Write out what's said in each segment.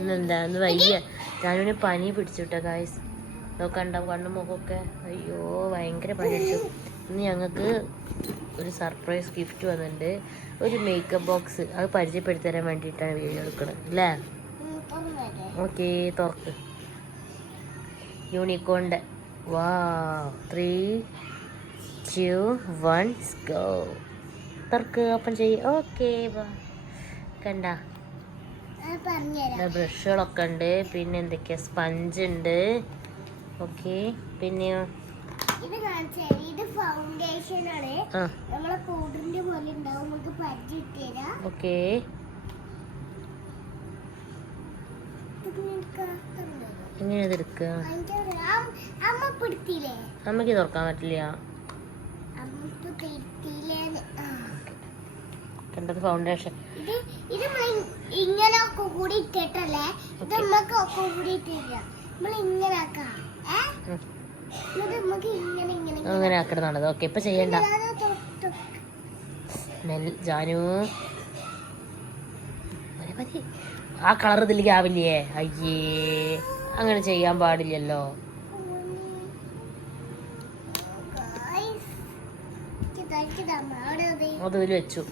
ഇന്നെന്താ ഇന്ന് വയ്യ, ഞാനൊരു പനി പിടിച്ചുട്ടോ ഗായ്സ്. നോക്കണ്ട കണ്ണും മുഖമൊക്കെ, അയ്യോ ഭയങ്കര പനി പിടിച്ചു. ഇന്ന് ഞങ്ങൾക്ക് ഒരു സർപ്രൈസ് ഗിഫ്റ്റ് വന്നിട്ടുണ്ട്, ഒരു മേക്കപ്പ് ബോക്സ്. അത് പരിചയപ്പെടുത്തി തരാൻ വേണ്ടിയിട്ടാണ് വീഡിയോ എടുക്കുന്നത് അല്ലേ? ഓക്കെ, തുറക്ക്. യൂണിക്കോണിൻ്റെ വാ 3, 2, 1 ഗോ. തുറക്ക്, ഓപ്പൺ ചെയ്യ്. ഓക്കെ വാ, കണ്ട ബ്രഷുകളൊക്കെ ഉണ്ട്, പിന്നെ എന്തൊക്കെയാ സ്പഞ്ച് ഉണ്ട്. ഓക്കെ, പിന്നെയോ ഇത് ഫൗണ്ടേഷൻ ആണ്, നമ്മളെ പൗഡറിന്റെ പോലെ ഉണ്ടാവും. നമുക്ക് പരിചയം. ഓക്കെ, എങ്ങനെ എടുക്കുക? അമ്മക്ക് തുറക്കാൻ പറ്റില്ല. കണ്ടത് ഫൗണ്ടേഷൻ. ഇത് ഇങ്ങനെ ഒക്കെ കൂടി ഇട്ടിട്ടല്ലേ, ഇത് നമുക്ക് ഒക്കെ കൂടി ഇട്ടില്ല. നമ്മൾ ഇങ്ങനെ ആക്കാം, അങ്ങനെ ആക്കണതാണത്. ഓക്കെ, ഇപ്പൊ ചെയ്യണ്ട ജാനു. മതി, ആ കളർ ഇതിലേക്ക് ആവില്ലേ? അയ്യേ, അങ്ങനെ ചെയ്യാൻ പാടില്ലല്ലോ. അത് ഇതിൽ വെച്ചു,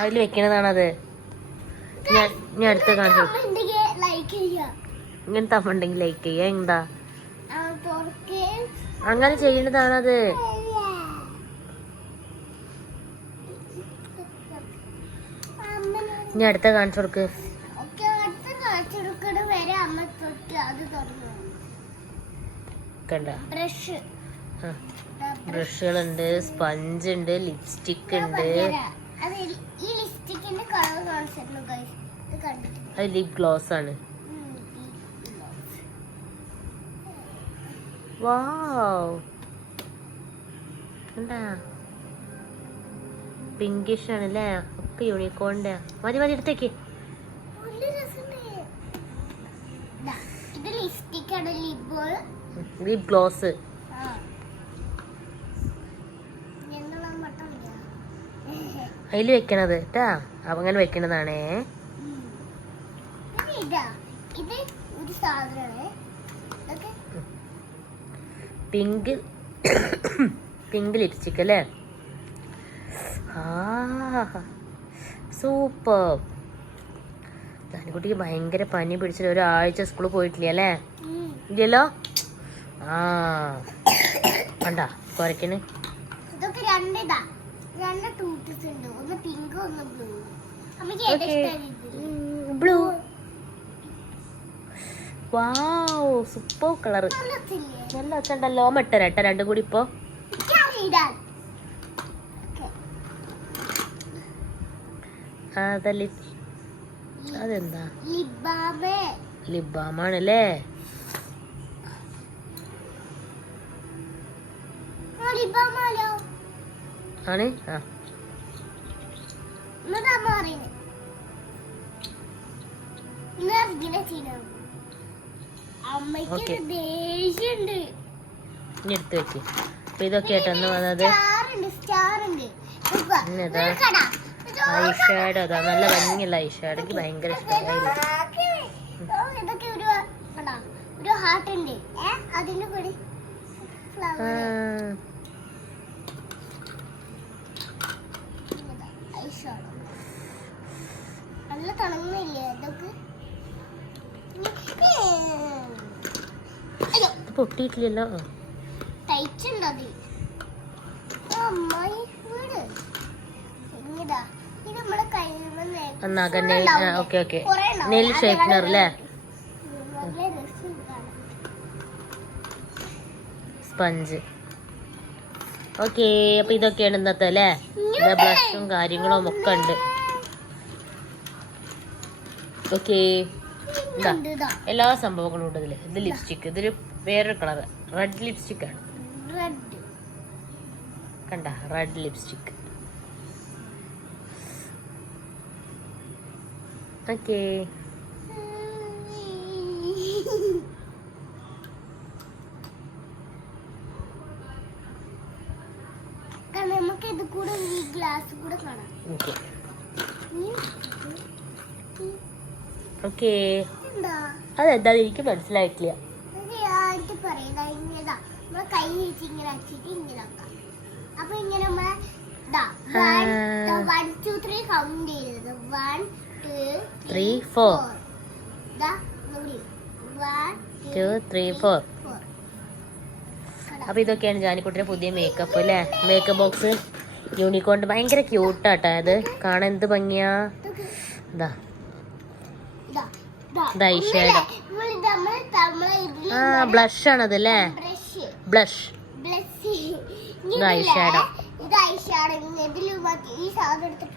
അതിൽ വെക്കണതാണത്. ഞാൻ അടുത്ത കാണിച്ചു. ഇങ്ങനത്തെ അമ്മ ഉണ്ടെങ്കിൽ ലൈക്ക് ചെയ്യാ. എന്താ അങ്ങനെ ചെയ്യണതാണത്. ഇനി അടുത്ത കാണിച്ചു കൊടുക്ക്. കണ്ട ബ്രഷുകളുണ്ട്, സ്പഞ്ച് ഉണ്ട്, ലിപ്സ്റ്റിക് ഉണ്ട്. അത് ലിപ് ഗ്ലോസ് ആണ്. വാവ്, എന്താ പിങ്കിഷ് ആണല്ലേ? ഒക്കെ യൂണിക്കോണിന്റെ. മതി മതി, എടുത്തേക്ക്. Lip gloss. അതിൽ വെക്കണത് കേട്ടാ, അങ്ങനെ വെക്കണതാണേ. പിങ്ക് പിങ്ക് ലിപ്സ്റ്റിക് അല്ലേ? സൂപ്പർ. ധാനിക്കുട്ടിക്ക് ഭയങ്കര പനി പിടിച്ചിട്ട് ഒരാഴ്ച സ്കൂളിൽ പോയിട്ടില്ല അല്ലേ? ഇല്ലല്ലോ. കണ്ടാ കുറയ്ക്കണ്. ബ്ലൂ. വാവ്, സൂപ്പർ കളർ. നല്ല വെച്ചുണ്ടല്ലോ. ഇട്ടരട്ടെ രണ്ടും കൂടി ഇപ്പൊ. അതെന്താ? ലിബാമാണല്ലേ? ആണ്. ഇനി എടുത്ത് വെക്ക്. അപ്പൊ ഇതൊക്കെ ആയിട്ടൊന്ന് വന്നത് ഐഷാഡോ. അതാ നല്ല ഭംഗിയുള്ള ഐഷാഡോ, എനിക്ക് ഭയങ്കര ഇഷ്ടമായി. നല്ല തണുന്നില്ലേ ഇതൊക്കെ? പൊട്ടിയിട്ടില്ലല്ലോ. നെയിൽ ഷേപ്നർ അല്ലേ? സ്പഞ്ച്. ഓക്കെ, അപ്പൊ ഇതൊക്കെയാണ് ഇന്നത്തെ അല്ലേ? ബ്ലഷും കാര്യങ്ങളും ഒക്കെ ഉണ്ട്. ഓക്കെ, എല്ലാ സംഭവങ്ങളും ഉണ്ട് ഇതില്. ഇത് ലിപ്സ്റ്റിക്, ഇതൊരു വേറൊരു കളർ റെഡ് ലിപ്സ്റ്റിക് ആണ്. കണ്ട, റെഡ് ലിപ്സ്റ്റിക്. ഓക്കെ, നമുക്ക് ഇത് കൂടെ ഈ ഗ്ലാസ് കൂടെ കാണാം. ഓക്കെ. ഓക്കേ. എന്താ അതെന്താ എനിക്ക് മനസ്സിലായിട്ടില്ല. ഞാനിട്ട് പറയുന്ന ഇങ്ങനെതാ നമ്മളെ കൈ വെച്ച് ഇങ്ങനെ ആക്കിയിട്ട് ഇങ്ങനെ ആക്കാം. അപ്പൊ ഇങ്ങനെ നമ്മളെ 1 2 3 കൗണ്ട് ചെയ്തത് 1 2 3 4 1 2 3 4. അപ്പൊ ഇതൊക്കെയാണ് ജാനിക്കുട്ടിയുടെ പുതിയ മേക്കപ്പ് അല്ലേ. മേക്കപ്പ് ബോക്സ് യൂണിക്കോൺ ഭയങ്കര ക്യൂട്ടാട്ടാ. അത് കാണാൻ എന്ത് ഭംഗിയാ. ഇതാ ഐഷാഡോ. ആ ബ്ലഷ് ആണത് അല്ലേ. Blush eyeshadow. ഇത് ഐഷാഡോ. ഇതിൽ ഈ സാധനം എടുത്തിട്ട്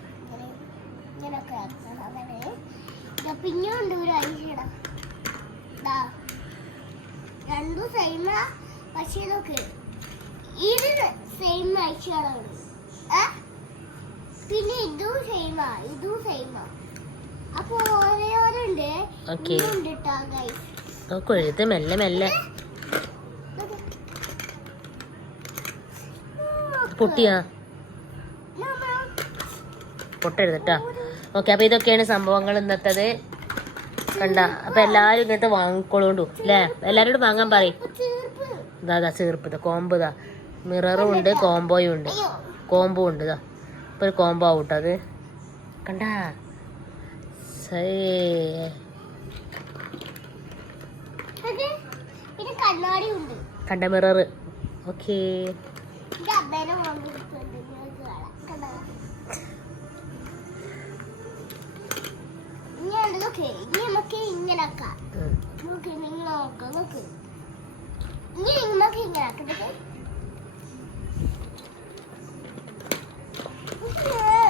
ഇങ്ങനെയൊക്കെ ആക്കണം. അതാണ് പിന്നെ ഉണ്ട് ഒരു ഐഷാഡോ. രണ്ടും സെയിമാ. പക്ഷേ നോക്ക് ഇത് സെയിം ഐഷാഡോ ആണ്. പിന്നെ ഇതും സെയിമാ ഇതും സെയിമാ. അപ്പൊ ഓരോരുണ്ട് നോക്കൂ. എഴുത്ത് മെല്ലെ മെല്ലെ പൊട്ടിയാ പൊട്ടെഴുതട്ടാ. ഓക്കെ. അപ്പൊ ഇതൊക്കെയാണ് സംഭവങ്ങൾ ഇന്നത്തത്. കണ്ട. അപ്പൊ എല്ലാരും ഇങ്ങനത്തെ വാങ്ങിക്കോളൂണ്ടു അല്ലേ. എല്ലാരോടും വാങ്ങാൻ പറയും. ഇതാ ചീർപ്പ്. ഇതാ കോംബോ. ഇതാ മിററും ഉണ്ട് കോംബോയും ഉണ്ട്. കോംബോ ഉണ്ട്. ഇതാ ഇപ്പൊ ഒരു കോംബോ ആവട്ടോ അത്. കണ്ടാ കണ്ട മിറർ. ഓക്കേ. ഇങ്ങനെ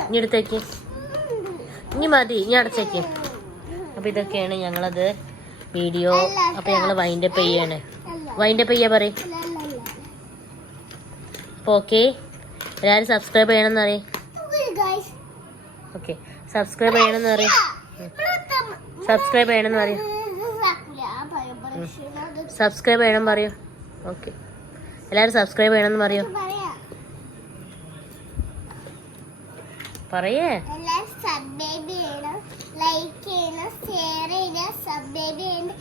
ഇനി എടുത്തേക്ക്. ഇനി മതി. ഇനി അടച്ചേക്ക്. അപ്പൊ ഇതൊക്കെയാണ് ഞങ്ങളത് വീഡിയോ. അപ്പൊ ഞങ്ങള് വൈൻഡപ്പ് ചെയ്യാണ്. വൈൻഡപ്പ് ചെയ്യാ പറയും. അപ്പൊ ഓക്കെ. എല്ലാവരും സബ്സ്ക്രൈബ് ചെയ്യണമെന്ന് അറിയാം. ഓക്കെ. സബ്സ്ക്രൈബ് ചെയ്യണമെന്ന് അറിയാം. സബ്സ്ക്രൈബ് ചെയ്യണമെന്ന് അറിയാം. സബ്സ്ക്രൈബ് ചെയ്യണം പറയൂ. ഓക്കെ. എല്ലാവരും സബ്സ്ക്രൈബ് ചെയ്യണമെന്ന് പറയൂ. പറയേ. എല്ലാവരും സബ്സ്ക്രൈബ് ചെയ്യണം, ലൈക്ക് ചെയ്യണം, ഷെയർ ചെയ്യണം, സബ്സ്ക്രൈബ് ചെയ്യണം.